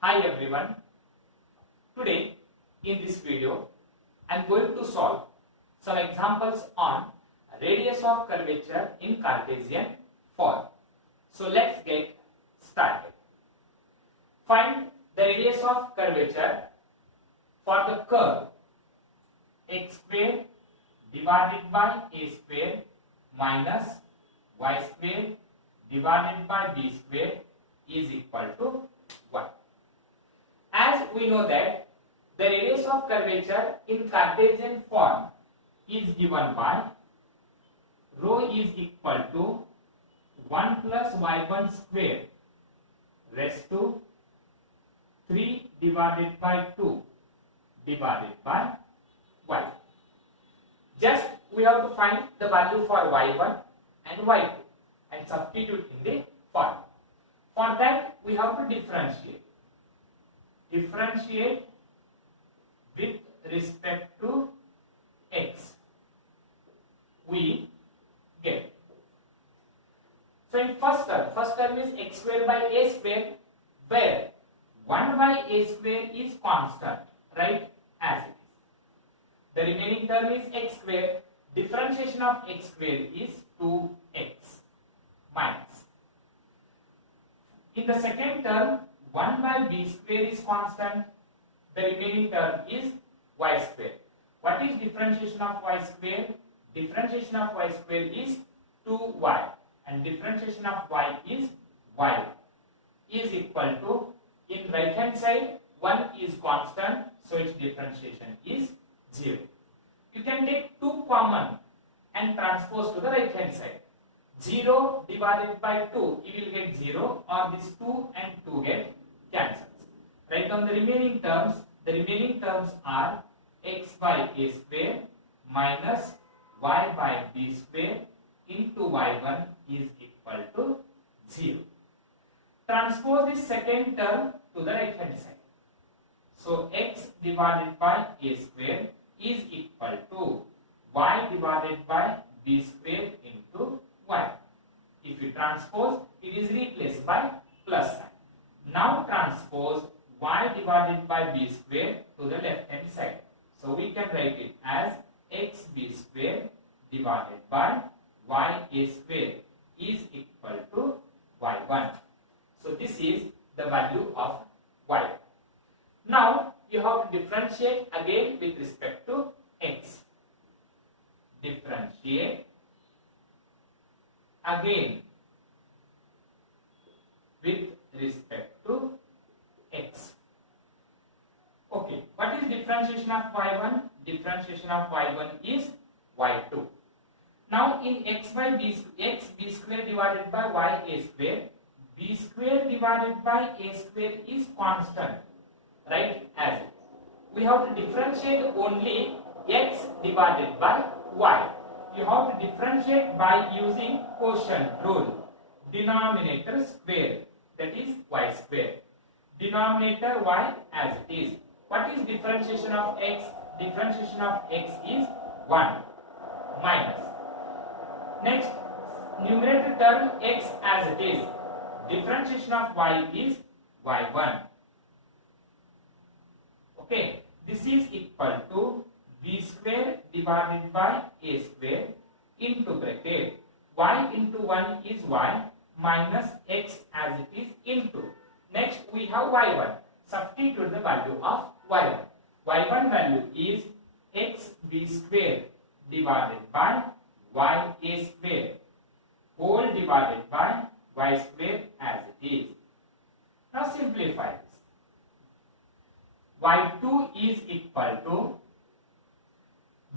Hi everyone. Today in this video I am going to solve some examples on radius of curvature in Cartesian form. So let's get started. Find the radius of curvature for the curve x square divided by a square minus y square divided by b square is equal to 1. As we know that the radius of curvature in Cartesian form is given by rho is equal to 1 plus y1 square raised to 3 divided by 2 divided by y. Just we have to find the value for y1 and y2 and substitute in the form. For that we have to differentiate with respect to x. We get, so in first term is x square by a square, where 1 by a square is constant, right, as it is. The remaining term is x square. Differentiation of x square is 2x minus. In the second term, 1 by b square is constant. The remaining term is y square. What is differentiation of y square? Differentiation of y square is 2y, and differentiation of y is y is equal to, in right hand side 1 is constant, so its differentiation is 0. You can take 2 common and transpose to the right hand side. 0 divided by 2, you will get 0, or this 2 and 2 get cancels. Write down the remaining terms. The remaining terms are x by a square minus y by b square into y1 is equal to 0. Transpose this second term to the right hand side. So x divided by a square is equal to y divided by b square into y. If you transpose, it is replaced by plus sign. Now transpose y divided by b square to the left hand side. So we can write it as xb square divided by ya square is equal to y1. So this is the value of y. Now you have to differentiate again with respect to x. Differentiate again with respect to x. Okay, what is differentiation of y1? Differentiation of y1 is y2. Now in x b square divided by ya square, b square divided by a square is constant, right, as it. We have to differentiate only x divided by y. You have to differentiate by using quotient rule. Denominator square, that is y square. Denominator y as it is. What is differentiation of x? Differentiation of x is 1 minus. Next, numerator term x as it is. Differentiation of y is y1. Okay, this is equal to b square divided by a square into bracket y into 1 is y minus x as it is into. Next we have y1. Substitute the value of y1. y1 value is xb square divided by ya square whole divided by y square as it is. Now simplify this. y2 is equal to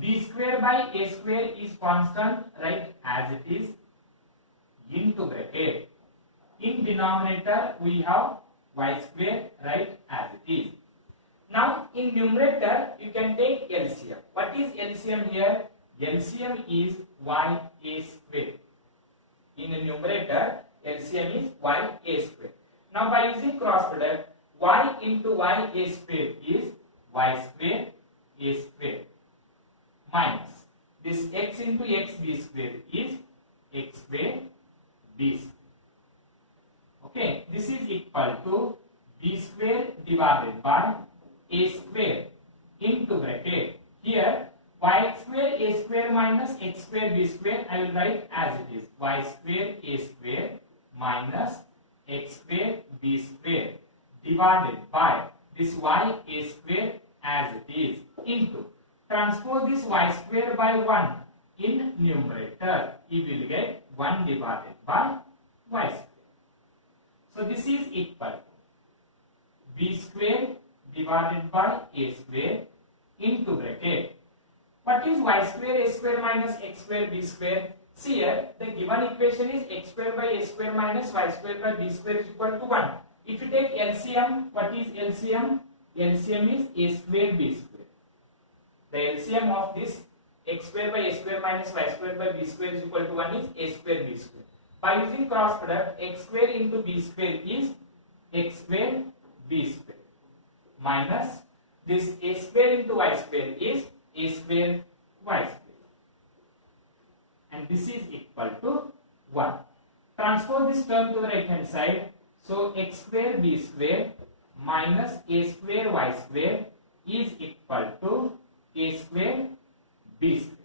b square by a square is constant, right, as it is, into bracket. In denominator we have y square, right, as it is. Now in numerator you can take LCM. What is LCM here? LCM is ya square. In the numerator LCM is ya square. Now by using cross product, y into ya square is y square a square minus this x into xb square is x square b square. Okay, this is equal to b square divided by a square into bracket. Here y square a square minus x square b square, I will write as it is, y square a square minus x square b square divided by this y a square as it is into transpose this y square by 1 in numerator. You will get 1 divided by y square. So this is equal to b square divided by a square into bracket. What is y square a square minus x square b square? See here, the given equation is x square by a square minus y square by b square is equal to 1. If you take LCM, what is LCM? LCM is a square b square. The LCM of this x square by a square minus y square by b square is equal to 1 is a square b square. By using cross product, x square into b square is x square b square minus this a square into y square is a square y square. And this is equal to 1. Transpose this term to the right hand side. So x square b square minus a square y square is equal to a square b square.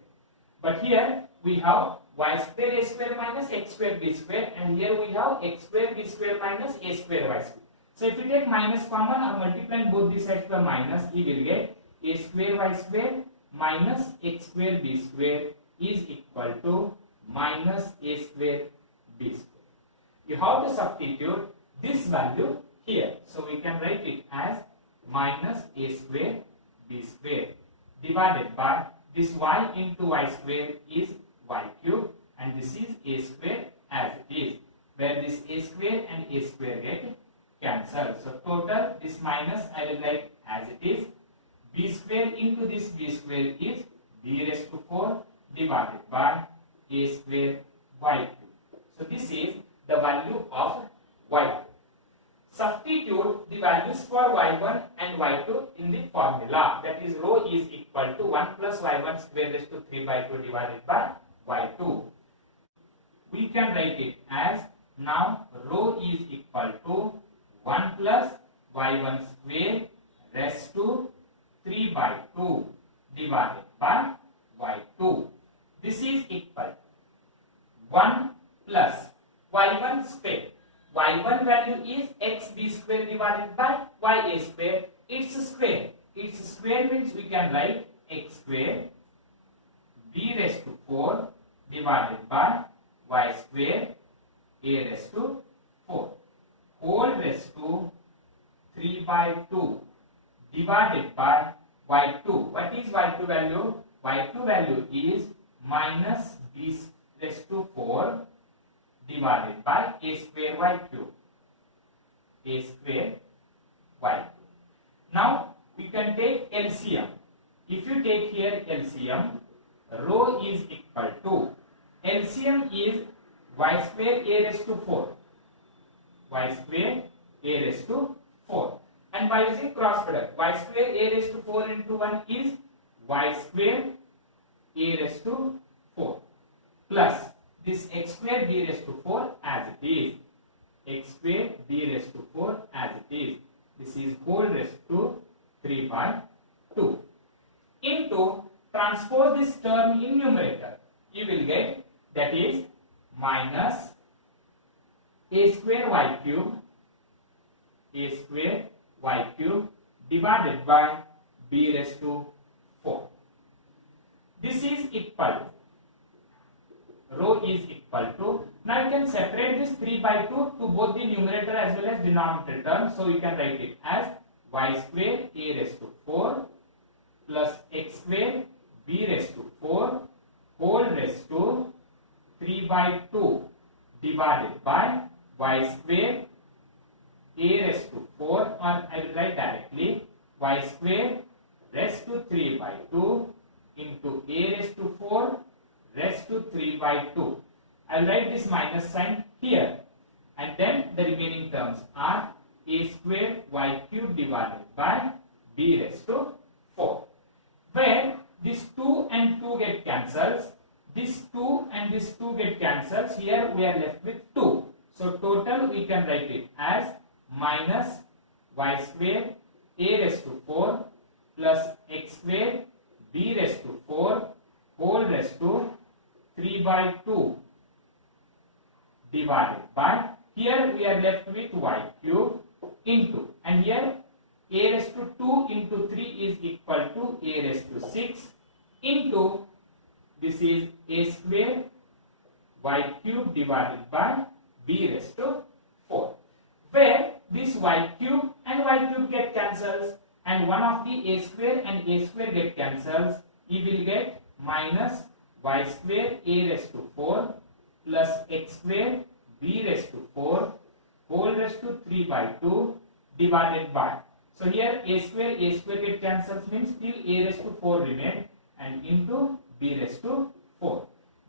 But here we have y square a square minus x square b square, and here we have x square b square minus a square y square. So if you take minus common or multiply both these sides by minus, you will get a square y square minus x square b square is equal to minus a square b square. You have to substitute this value here. So we can write it as minus a square b square divided by this y into y square is y cube, and this is a square as it is, where this a square and a square get cancelled. So total this minus I will write as it is, b square into this b square is b raised to 4 divided by a square y cube. So this is the value of y. Substitute the values for y1 and y2 in the formula, that is rho is equal to 1 plus y1 square raised to 3 by 2 divided by y2. We can write it as now rho is equal to 1 plus y1 square raised to 3 by 2 divided by y2. This is equal to 1 plus y1 square. Y1 value is xb square divided by ya square. Its square. Its square means we can write x square b raised to 4 divided by y square a raised to 4 whole raised to 3 by 2 divided by y2. What is y2 value? Y2 value is minus b raised to 4 divided by a square y cube. A square y cube. Now we can take LCM. If you take here LCM, rho is equal to, LCM is y square a raised to 4. Y square a raised to 4. And by using cross product, y square a raised to 4 into 1 is y square a raised to 4 plus this x square b raised to 4 as it is, x square b raised to 4 as it is. This is whole raised to 3 by 2 into transpose this term in numerator. You will get, that is minus a square y cube, a square y cube divided by b raised to 4. This is equal to, rho is equal to, now you can separate this 3 by 2 to both the numerator as well as denominator term. So you can write it as y square a raised to 4 plus x square b raised to 4 whole raised to 3 by 2 divided by y square a raised to 4, or I will write directly y square raised to 3 by 2 into a raised to 4 raised to 3 by 2. I will write this minus sign here, and then the remaining terms are a square y cube divided by b raised to 4. Where this 2 and 2 get cancelled, this 2 and this 2 get cancelled, here we are left with 2. So total we can write it as minus y square a raised to 4 plus x square b raised to 4 whole raised to 3 by 2 divided by, here we are left with y cube into, and here a raised to 2 into 3 is equal to a raised to 6 into, this is a square y cube divided by b raised to 4, where this y cube and y cube get cancels and one of the a square and a square get cancels. You will get minus y square a raised to 4 plus x square b raised to 4 whole raised to 3 by 2 divided by. So here a square get cancels, means still a raised to 4 remain, and into b raised to 4.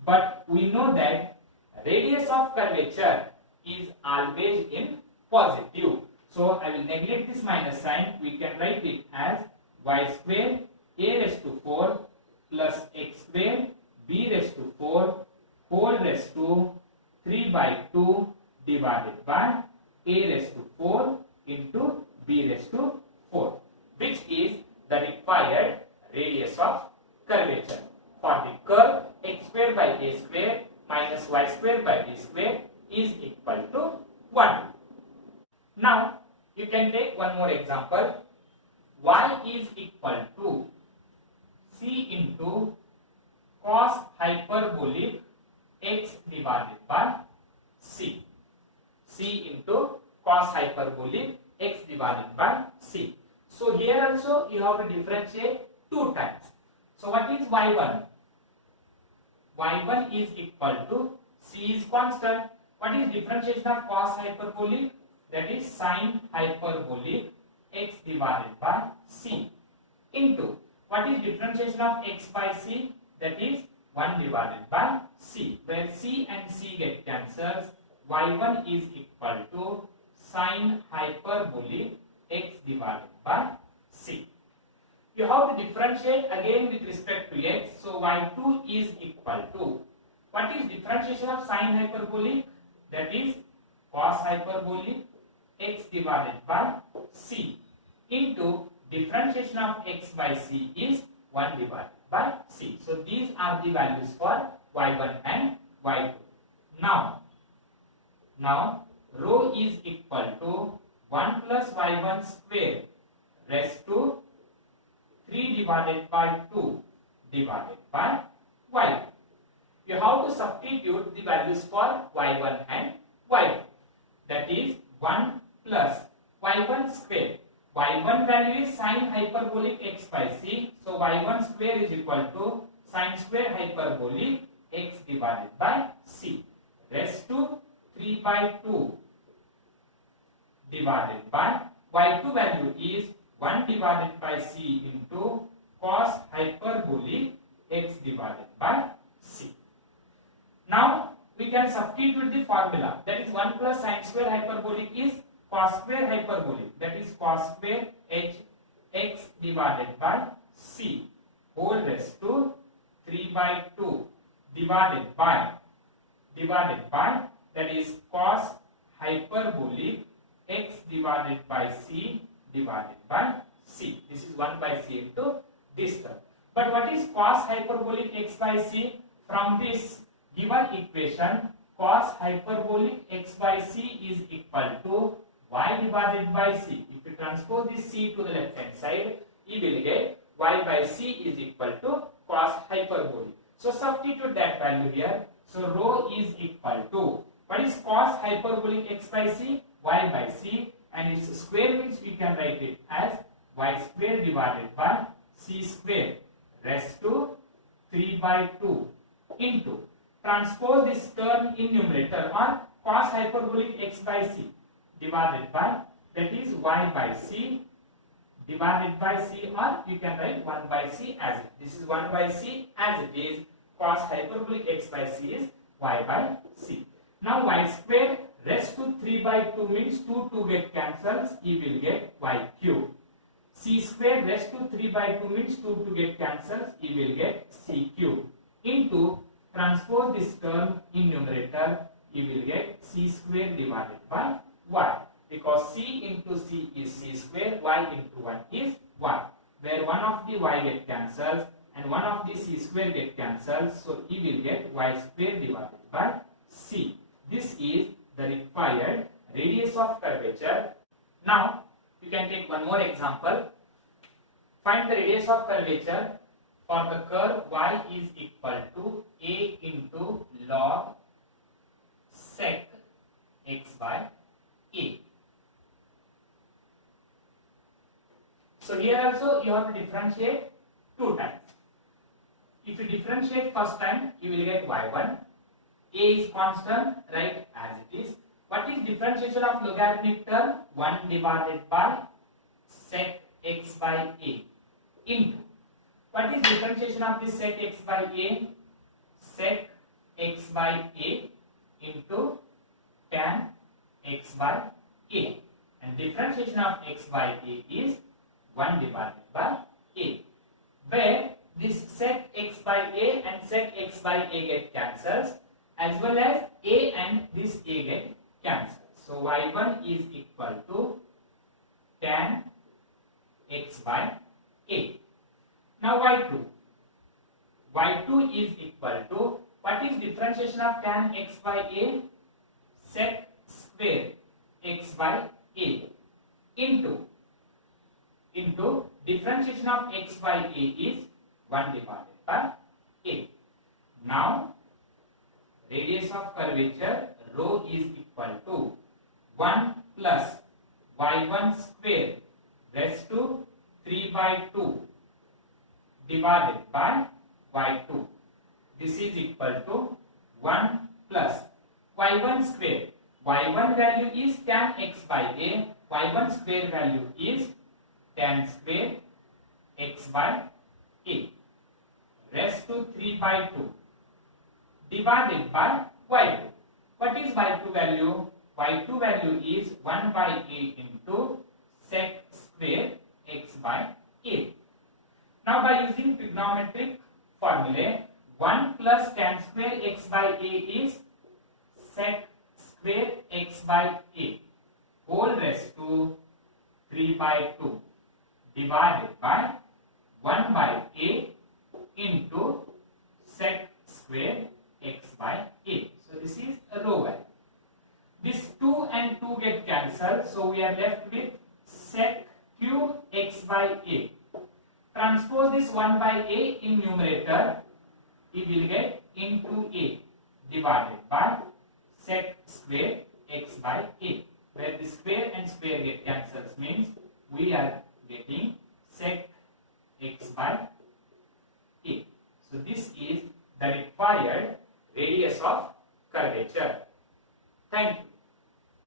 But we know that radius of curvature is always in positive. So I will neglect this minus sign. We can write it as y square a raised to 4 plus x square b raised to 4 whole raised to 3 by 2 divided by a raised to 4 into b raised to 4, which is the required radius of curvature for the curve x square by a square minus y square by b square is equal to 1. Now you can take one more example. Y is equal to c into cos hyperbolic x divided by c. C into cos hyperbolic x divided by c. So here also you have to differentiate two times. So what is y1? y1 is equal to c is constant. What is differentiation of cos hyperbolic? That is sin hyperbolic x divided by c into, what is differentiation of x by c? That is 1 divided by c, where c and c get cancels. y1 is equal to sin hyperbolic x divided by c. You have to differentiate again with respect to x. So y2 is equal to, what is differentiation of sin hyperbolic? That is cos hyperbolic x divided by c into differentiation of x by c is 1 divided by c. So these are the values for y1 and y2. Now rho is equal to 1 plus y1 square raised to 3 divided by 2 divided by y2. You have to substitute the values for y1 and y2. That is 1 plus y1 square. y1 value is sin hyperbolic x by c. So y1 square is equal to sin square hyperbolic x divided by c raised to 3 by 2 divided by y2 value is 1 divided by c into cos hyperbolic x divided by c. Now we can substitute the formula. That is 1 plus sin square hyperbolic is cos square hyperbolic. That is cos square h x divided by c whole raised to 3 by 2 divided by that is cos hyperbolic x divided by c divided by c. This is 1 by c into this term. But what is cos hyperbolic x by c? From this given equation, cos hyperbolic x by c is equal to y divided by c. If you transpose this c to the left hand side, you will get y by c is equal to cos hyperbolic. So substitute that value here. So rho is equal to, what is cos hyperbolic x by c? Y by c, and its square means we can write it as y square divided by c square raised to 3 by 2 into, transpose this term in numerator on cos hyperbolic x by c divided by, that is y by c divided by c, or you can write 1 by c as it. This is 1 by c as it is. Cos hyperbolic x by c is y by c. Now y square raised to 3 by 2 means 2 get cancels. You will get y cube. C square raised to 3 by 2 means 2 get cancels. You will get c cube into, transpose this term in numerator. You will get c square divided by y. because c into c is c square, y into 1 is y, where one of the y get cancels and one of the c square get cancelled, so he will get y square divided by c. This is the required radius of curvature. Now you can take one more example. Find the radius of curvature for the curve y is equal to a into log sec x by a. So here also you have to differentiate two times. If you differentiate first time, you will get y1. A is constant, right, as it is. What is differentiation of logarithmic term? 1 divided by sec x by a into. What is differentiation of this sec x by a? Sec x by a into tan x by a. And differentiation of x by a is 1 divided by a. Where this sec x by a and sec x by a get cancels, as well as a and this a get cancelled. So y1 is equal to tan x by a. Now y2. y2 is equal to, what is differentiation of tan x by a? Sec square x by a into differentiation of x by a is 1 divided by a. Now radius of curvature rho is equal to 1 plus y1 square raised to 3 by 2 divided by y2. This is equal to 1 plus y1 square. y1 value is tan x by a. y1 square value is tan square x by a raised to 3 by 2 divided by y2. What is y2 value? y2 value is 1 by a into sec square x by a. Now by using trigonometric formula, 1 plus tan square x by a is sec square x by a whole raised to 3 by 2 divided by 1 by a into sec square x by a. So this is a rho value. This 2 and 2 get cancelled, so we are left with sec cube x by a. Transpose this 1 by a in numerator, we will get into a divided by sec square x by a, where the square and square get cancelled, means we are getting sec x by a. So this is the required radius of curvature. Thank you.